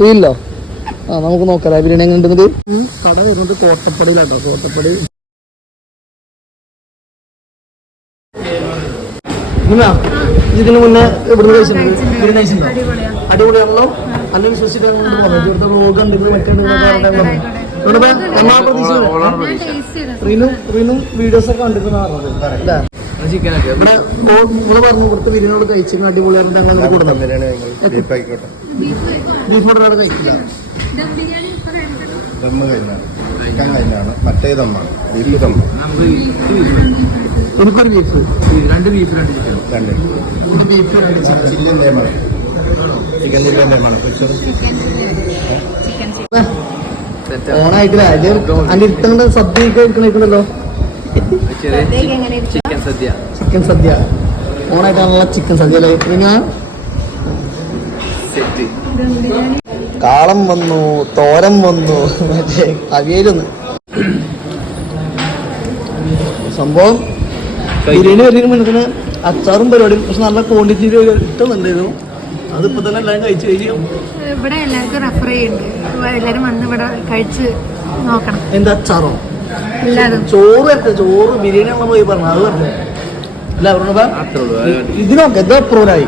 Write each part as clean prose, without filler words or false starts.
റീലോ? ആ നമുക്ക് നോക്കാം ബിരിയാണി എങ്ങനെ ഉണ്ടെന്നത്. കട വരുന്നത് കോട്ടപ്പടിയിലാട്ടോ. കോട്ടപ്പടി ഇതിന് മുന്നേ ഇവിടുന്ന് കഴിച്ചിട്ടുണ്ട്. ബിരിയാണി കഴിച്ചിട്ടുണ്ടോ? അടിപൊളിയാണല്ലോ. അല്ലെങ്കിൽ വിശ്വസിച്ചിട്ട് ഇവിടുത്തെ വ്ലോഗ് കണ്ടിരുന്നു. മറ്റേ റീനും വീഡിയോസ് ഒക്കെ കണ്ടിരുന്ന അല്ലേ? ഇവിടെ പറഞ്ഞു ഇവിടുത്തെ ബിരിയാണിയോട് കഴിച്ചിരുന്നു. അടിപൊളിയായിട്ട് അങ്ങനെ കൂടുന്നത്. ബീഫ് ഓർഡർ കഴിക്കില്ല. എനിക്കൊരു ബീഫ്, 2 ബീഫ്, 2 ബീഫ്, 2 ഓണായിട്ടില്ല. അതിന്റെ ഇട്ടങ്ങളുടെ സദ്യ കഴിക്കണല്ലോ. ചിക്കൻ സദ്യ ഓണായിട്ടാണുള്ള ചിക്കൻ സദ്യ അല്ലേ? കാളം വന്നു, തോരൻ വന്നു, മറ്റേ അവിയലൊന്ന് സംഭവം. ബിരിയാണി വരുന്നതിന് മുന്നേ അച്ചാറും പരിപാടിയും പക്ഷെ നല്ല ക്വാണ്ടിറ്റി ഇട്ടുന്നുണ്ടായിരുന്നു. അതിപ്പോ തന്നെ എല്ലാം കഴിച്ചു കഴിഞ്ഞു. ഇവിടെ എല്ലാവർക്കും റെഫർ ചെയ്യുന്നുണ്ട്. എല്ലാരും വന്ന് ഇവിടെ കഴിച്ച് നോക്കണം. എന്താ അച്ചാറോ? ചോറ് ചോറ് ബിരിയാണി നമ്മൾ പോയി പറഞ്ഞു. അത് പറഞ്ഞു അല്ല ഇതിനൊക്കെ എന്താ അപ്രൂവലായി.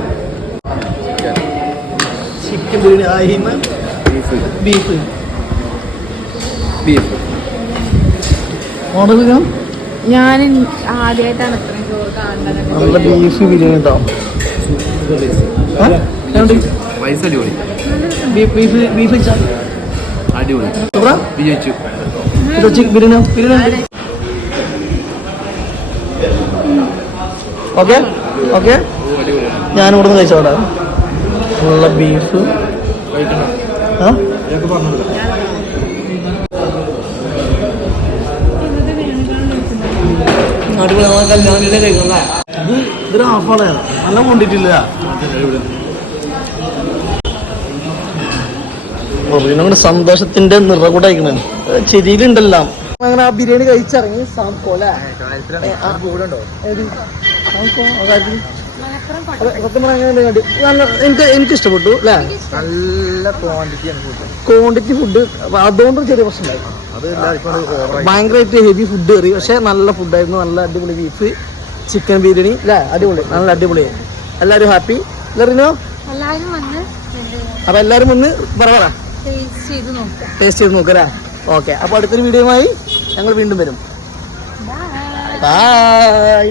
Chicken biryani, beef order. ഞാൻ ആദ്യമായിട്ടാണ് ഇത്രയും ചോറ് കാണുന്നത്. നല്ല ബീഫ് ബിരിയാണി ഉണ്ടാവും. Biryani okay okay. ഞാനിവിടെ നിന്ന് കഴിച്ചോട്ടെ. നല്ല ബീഫ് അടിപൊളി. കല്യാണത്തിൻ്റെ കഴിക്കണല്ലേ? ഇതൊരു ഹാഫാണ്. നല്ല കൊണ്ടിട്ടില്ല. റീനോട് സന്തോഷത്തിന്റെ നിറകൂടെ അയക്കണേ. ചെരിയിലുണ്ടല്ലോ. അങ്ങനെ ആ ബിരിയാണി കഴിച്ചിറങ്ങി. സാംകോല്ലേ? എനിക്ക് ഇഷ്ടപ്പെട്ടു അല്ലേ? നല്ല ക്വാണ്ടിറ്റി ഫുഡ്. അതുകൊണ്ട് ചെറിയ പ്രശ്നമുണ്ടായി. ഭയങ്കരമായിട്ട് ഹെവി ഫുഡ് കയറി. പക്ഷെ നല്ല ഫുഡായിരുന്നു. നല്ല അടിപൊളി ബീഫ് ചിക്കൻ ബിരിയാണി അല്ലേ? അടിപൊളി, നല്ല അടിപൊളിയായി. എല്ലാവരും ഹാപ്പി റിനോ? അപ്പൊ എല്ലാരും ഒന്ന് പറ ടേസ്റ്റ് ചെയ്ത് നോക്കല്ലേ? ഓക്കെ. അപ്പൊ അടുത്തൊരു വീഡിയോയുമായി ഞങ്ങൾ വീണ്ടും വരും. ബൈ.